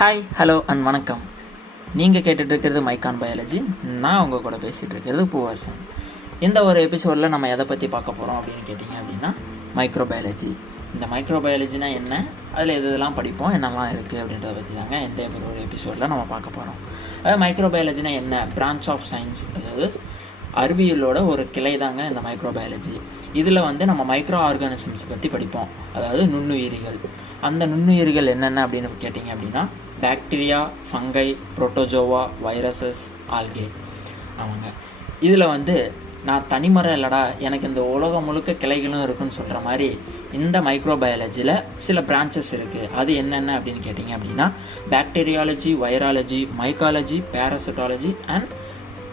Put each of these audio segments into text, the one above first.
Hi, hello and வணக்கம். நீங்கள் கேட்டுட்ருக்கிறது மைக்கான் biology. நான் உங்கள் கூட பேசிகிட்டு இருக்கிறது பூவரசன். இந்த ஒரு எபிசோடில் நம்ம எதை பற்றி பார்க்க போகிறோம் அப்படின்னு கேட்டிங்க அப்படின்னா மைக்ரோபயாலஜி. இந்த மைக்ரோபயாலஜினா என்ன, அதில் எதெல்லாம் படிப்போம், என்னெல்லாம் இருக்குது அப்படின்றத பற்றி தாங்க இந்த ஒரு எபிசோடில் நம்ம பார்க்க போகிறோம். அதாவது மைக்ரோபயாலஜினா என்ன, பிரான்ச் ஆஃப் சயின்ஸ், அதாவது அறிவியலோட ஒரு கிளை தாங்க இந்த மைக்ரோபயாலஜி. இதில் நம்ம மைக்ரோ ஆர்கானிசம்ஸ் பற்றி படிப்போம், அதாவது நுண்ணுயிரிகள். அந்த நுண்ணுயிரிகள் என்னென்ன அப்படின்னு கேட்டிங்க அப்படின்னா பாக்டீரியா, ஃபங்கை, புரோட்டோஜோவா, வைரஸஸ், ஆல்கே. அவங்க இதில் நான் தனிமரம் இல்லைடா, எனக்கு இந்த உலகம் முழுக்க கிளைகளும் இருக்குன்னு சொல்கிற மாதிரி இந்த மைக்ரோபயாலஜியில் சில பிரான்ச்சஸ் இருக்குது. அது என்னென்ன அப்படின்னு கேட்டிங்க அப்படின்னா bacteriology, virology, mycology, parasitology and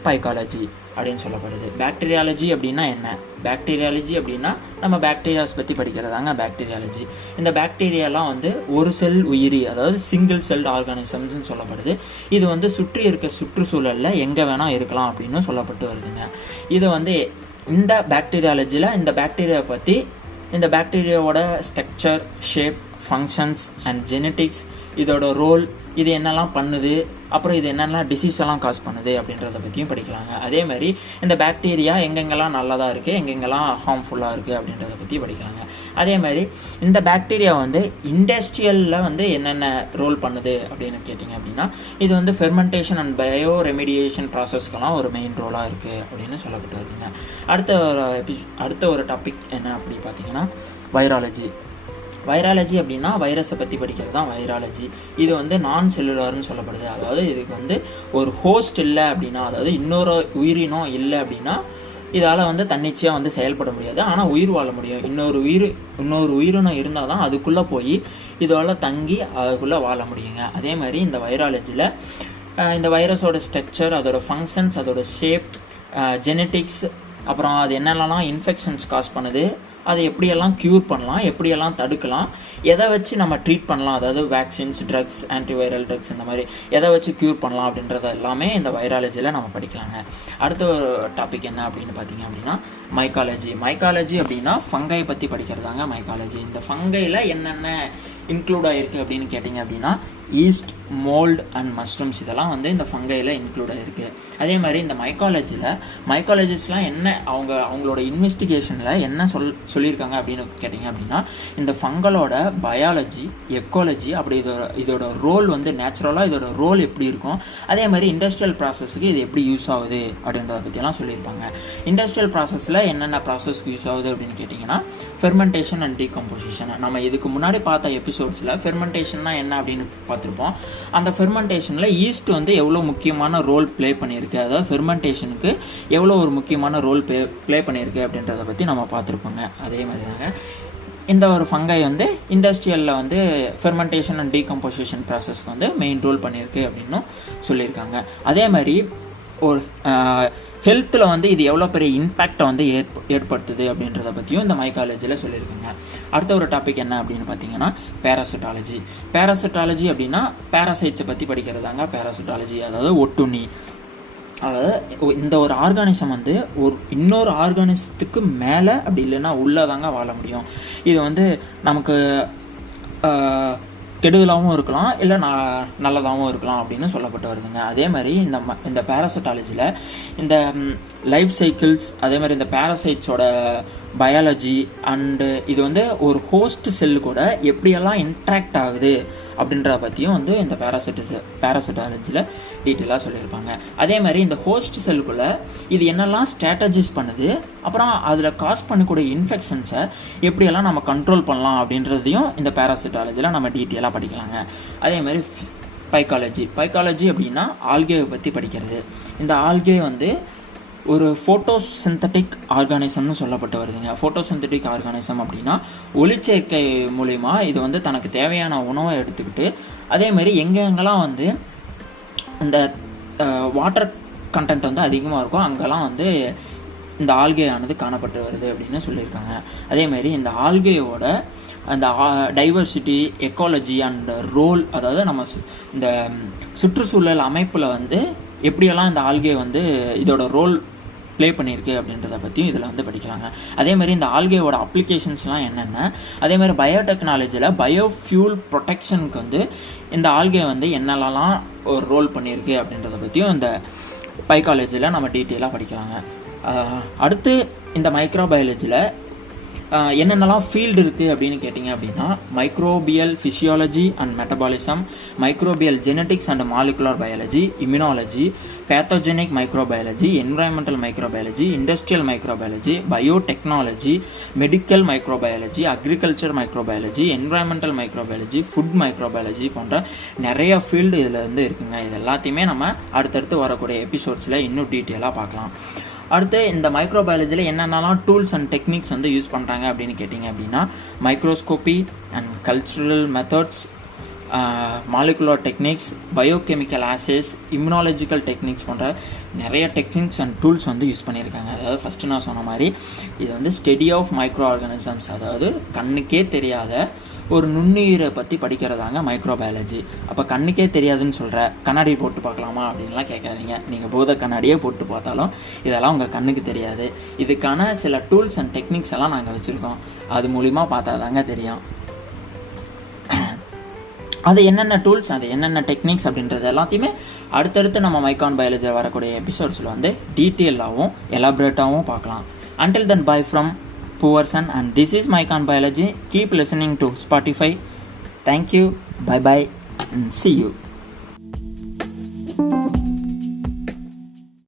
phycology அப்படின்னு சொல்லப்படுது. பாக்டீரியாலஜி அப்படின்னா என்ன, பாக்டீரியாலஜி அப்படின்னா நம்ம பாக்டீரியாஸ் பற்றி படிக்கிறதாங்க பாக்டீரியாலஜி. இந்த பாக்டீரியாலாம் ஒரு செல் உயிரி, அதாவது சிங்கிள் செல் ஆர்கானிசம்ஸ்னு சொல்லப்படுது. இது சுற்றி இருக்க சுற்றுச்சூழலில் எங்கே வேணால் இருக்கலாம் அப்படின்னு சொல்லப்பட்டு வருதுங்க. இது இந்த பாக்டீரியாலஜியில் இந்த பாக்டீரியா பற்றி, இந்த பாக்டீரியாவோட structure, shape, functions and genetics, இதோட ரோல், இது என்னெல்லாம் பண்ணுது, அப்புறம் இது என்னெல்லாம் டிசீஸ் எல்லாம் காஸ் பண்ணுது அப்படின்றத பற்றியும் படிக்கலாங்க. அதே மாதிரி இந்த பாக்டீரியா எங்கெங்கெல்லாம் நல்லதாக இருக்குது, எங்கெங்கெல்லாம் ஹார்ம்ஃபுல்லாக இருக்குது அப்படின்றத பற்றி படிக்கலாங்க. அதே மாதிரி இந்த பாக்டீரியா இண்டஸ்ட்ரியலில் என்னென்ன ரோல் பண்ணுது அப்படின்னு கேட்டிங்க அப்படின்னா இது ஃபெர்மெண்டேஷன் அண்ட் பயோ ரெமிடியேஷன் ப்ராசஸ்க்கெல்லாம் ஒரு மெயின் ரோலாக இருக்குது அப்படின்னு சொல்லப்பட்டு வருதுங்க. அடுத்த ஒரு டாபிக் என்ன அப்படி பார்த்தீங்கன்னா வைராலஜி. வைராலஜி அப்படின்னா வைரஸை பற்றி படிக்கிறது தான் வைராலஜி. இது நான் செல்லுலார்னு சொல்லப்படுது. அதாவது இதுக்கு ஒரு ஹோஸ்ட் இல்லை அப்படின்னா, அதாவது இன்னொரு உயிரினம் இல்லை அப்படின்னா இதால் தன்னிச்சையாக செயல்பட முடியாது. ஆனால் உயிர் வாழ முடியும். இன்னொரு உயிரினம் இருந்தால் தான் அதுக்குள்ளே போய் இதோட தங்கி அதுக்குள்ளே வாழ முடியுங்க. அதே மாதிரி இந்த வைராலஜியில் இந்த வைரஸோட ஸ்ட்ரக்சர், அதோட ஃபங்க்ஷன்ஸ், அதோட ஷேப், ஜெனட்டிக்ஸ், அப்புறம் அது என்னென்னலாம் இன்ஃபெக்ஷன்ஸ் காஸ் பண்ணுது, அதை எப்படியெல்லாம் க்யூர் பண்ணலாம், எப்படியெல்லாம் தடுக்கலாம், எதை வச்சு நம்ம ட்ரீட் பண்ணலாம், அதாவது வேக்சின்ஸ், ட்ரக்ஸ், ஆன்டிவைரல் ட்ரக்ஸ், இந்த மாதிரி எதை வச்சு க்யூர் பண்ணலாம் அப்படின்றத எல்லாமே இந்த வைராலஜியில் நம்ம படிக்கலாங்க. அடுத்த ஒரு டாபிக் என்ன அப்படின்னு பார்த்தீங்க அப்படின்னா மைக்காலஜி. மைக்காலஜி அப்படின்னா ஃபங்கை பற்றி படிக்கிறதாங்க மைக்காலஜி. இந்த ஃபங்கையில் என்னென்ன இன்க்ளூட் ஆகிருக்கு அப்படின்னு கேட்டிங்க அப்படின்னா ஈஸ்ட், மோல்டு அண்ட் மஷ்ரூம்ஸ், இதெல்லாம் இந்த ஃபங்கையில் இன்க்ளூட் ஆகிருக்கு. அதே மாதிரி இந்த மைக்காலஜிஸ்ட்லாம் என்ன அவங்களோட இன்வெஸ்டிகேஷனில் என்ன சொல்லியிருக்காங்க அப்படின்னு கேட்டிங்க அப்படின்னா இந்த ஃபங்களோட பயாலஜி, எக்காலஜி, அப்படி இதோட ரோல் நேச்சுரலாக இதோட ரோல் எப்படி இருக்கும், அதே மாதிரி இண்டஸ்ட்ரியல் ப்ராசஸ்க்கு இது எப்படி யூஸ் ஆகுது அப்படின்றத பற்றியெல்லாம் சொல்லியிருப்பாங்க. இண்டஸ்ட்ரியல் ப்ராசஸில் என்னென்ன ப்ராசஸ்க்கு யூஸ் ஆகுது அப்படின்னு கேட்டிங்கன்னா ஃபெர்மெண்டேஷன் அண்ட் டீகம்போசிஷன். நம்ம இதுக்கு முன்னாடி பார்த்த எபிசோட்ஸில் ஃபெர்மெண்டேஷன்னா என்ன அப்படின்னு பார்த்துருப்போம். அந்த ஃபெர்மெண்டேஷனில் ஈஸ்ட் எவ்வளோ முக்கியமான ரோல் ப்ளே பண்ணியிருக்கு, அதாவது ஃபெர்மெண்டேஷனுக்கு எவ்வளோ ஒரு முக்கியமான ரோல் ப்ளே பண்ணியிருக்கு அப்படின்றத பற்றி நம்ம பார்த்துருப்போங்க. அதே மாதிரி தாங்க இந்த ஒரு ஃபங்கை இண்டஸ்ட்ரியலில் ஃபெர்மெண்டேஷன் அண்ட் டீகம்போசிஷன் ப்ராசஸ்க்கு மெயின் ரோல் பண்ணியிருக்கு அப்படின்னும் சொல்லியிருக்காங்க. அதே மாதிரி ஒரு ஹெல்த்தில் இது எவ்வளோ பெரிய இம்பேக்டை ஏற்படுத்துது அப்படின்றத பற்றியும் இந்த மைக்காலஜியில் சொல்லியிருக்காங்க. அடுத்த ஒரு டாபிக் என்ன அப்படின்னு பார்த்தீங்கன்னா பேராசிட்டாலஜி. பேராசிட்டாலஜி அப்படின்னா பேராசைட்ஸை பற்றி படிக்கிறதாங்க பேராசிட்டாலஜி, அதாவது ஒட்டுண்ணி. அதாவது இந்த ஒரு ஆர்கானிசம் ஒரு இன்னொரு ஆர்கானிசத்துக்கு மேலே அப்படி இல்லைன்னா உள்ளதாங்க வாழ முடியும். இது நமக்கு கெடுதலாகவும் இருக்கலாம், இல்லை நல்லதாகவும் இருக்கலாம் அப்படின்னு சொல்லப்பட்டு வருதுங்க. அதே மாதிரி இந்த பேராசிட்டாலஜியில் இந்த லைஃப் சைக்கிள்ஸ், அதே மாதிரி இந்த பேராசைட்ஸோட பயாலஜி அண்டு இது ஒரு ஹோஸ்ட் செல்லு கூட எப்படியெல்லாம் இன்ட்ராக்ட் ஆகுது அப்படின்றத பற்றியும் இந்த பேராசிட்டாலஜியில் டீட்டெயிலாக சொல்லியிருப்பாங்க. அதே மாதிரி இந்த ஹோஸ்ட் செல்லுக்குள்ளே இது என்னெல்லாம் ஸ்ட்ராட்டஜிஸ் பண்ணுது, அப்புறம் அதில் காஸ் பண்ணக்கூடிய இன்ஃபெக்ஷன்ஸை எப்படியெல்லாம் நம்ம கண்ட்ரோல் பண்ணலாம் அப்படின்றதையும் இந்த பேராசிட்டாலஜியில் நம்ம டீட்டெயிலாக படிக்கலாங்க. அதே மாதிரி பைக்காலஜி அப்படின்னா ஆல்கேவை பற்றி படிக்கிறது. இந்த ஆல்கே ஒரு ஃபோட்டோசிந்தட்டிக் ஆர்கானிசம்னு சொல்லப்பட்டு வருதுங்க. ஃபோட்டோசிந்தட்டிக் ஆர்கானிசம் அப்படின்னா ஒளிச்சேர்க்கை மூலிமா இது தனக்கு தேவையான உணவை எடுத்துக்கிட்டு, அதே மாதிரி எங்கெங்கெல்லாம் இந்த வாட்டர் கண்டென்ட் அதிகமாக இருக்கும் அங்கெல்லாம் இந்த ஆல்கே ஆனது காணப்பட்டு வருது அப்படின்னு சொல்லியிருக்காங்க. அதே மாதிரி இந்த ஆல்கேயோட அந்த டைவர்சிட்டி, எக்காலஜி அண்ட் ரோல், அதாவது நம்ம இந்த சுற்றுச்சூழல் அமைப்பில் எப்படியெல்லாம் இந்த ஆல்கே இதோட ரோல் ப்ளே பண்ணியிருக்கு அப்படின்றத பற்றியும் இதில் வந்து படிக்கலாங்க. அதேமாதிரி இந்த ஆல்கேவோட அப்ளிகேஷன்ஸ்லாம் என்னென்ன, அதேமாதிரி பயோடெக்னாலஜியில் பயோஃபியூல் ப்ரொடெக்ஷனுக்கு வந்து இந்த ஆல்கே வந்து என்னெல்லாம் ஒரு ரோல் பண்ணியிருக்கு அப்படின்றத பற்றியும் இந்த பைக்காலஜியில் நம்ம டீட்டெயிலாக படிக்கலாங்க. அடுத்து இந்த மைக்ரோபயாலஜியில் என்னென்னலாம் ஃபீல்டு இருக்குது அப்படின்னு கேட்டிங்க அப்படின்னா, microbial physiology and metabolism, microbial genetics and molecular biology, immunology, pathogenic microbiology, environmental microbiology, industrial microbiology, biotechnology, medical microbiology, agriculture microbiology, environmental microbiology, food microbiology போன்ற நிறைய ஃபீல்டு இதில் வந்து இருக்குங்க. இது எல்லாத்தையுமே நம்ம அடுத்தடுத்து வரக்கூடிய எபிசோட்ஸில் இன்னும் டீட்டெயிலாக பார்க்கலாம். அடுத்து இந்த மைக்ரோபயாலஜியில் என்னென்னலாம் டூல்ஸ் அண்ட் டெக்னிக்ஸ் வந்து யூஸ் பண்ணுறாங்க அப்படின்னு கேட்டிங்க அப்படின்னா, microscopy and cultural methods, molecular techniques, biochemical assays, immunological techniques போன்ற நிறைய டெக்னிக்ஸ் அண்ட் டூல்ஸ் வந்து யூஸ் பண்ணியிருக்காங்க. அதாவது ஃபஸ்ட்டு நான் சொன்ன மாதிரி இது வந்து ஸ்டடி ஆஃப் மைக்ரோ ஆர்கானிசம்ஸ், அதாவது கண்ணுக்கே தெரியாத ஒரு நுண்ணுயிரை பற்றி படிக்கிறதாங்க மைக்ரோபயாலஜி. அப்போ கண்ணுக்கே தெரியாதுன்னு சொல்கிற கண்ணாடி போட்டு பார்க்கலாமா அப்படின்லாம் கேட்காதீங்க. நீங்கள் பூத கண்ணாடியே போட்டு பார்த்தாலும் இதெல்லாம் உங்கள் கண்ணுக்கு தெரியாது. இதுக்கான சில டூல்ஸ் அண்ட் டெக்னிக்ஸ் எல்லாம் நாங்கள் வச்சுருக்கோம். அது மூலிமா பார்த்தா தாங்க தெரியும். அது என்னென்ன டூல்ஸ், அது என்னென்ன டெக்னிக்ஸ் அப்படின்றது எல்லாத்தையுமே அடுத்தடுத்து நம்ம மைக்கான் பயாலஜியில் வரக்கூடிய எபிசோட்ஸில் வந்து டீட்டெயிலாகவும் எலாபரேட்டாகவும் பார்க்கலாம். Until then, bye from Puvarsan, and this is Mycon Biology. Keep listening to Spotify. Thank you. Bye bye and see you.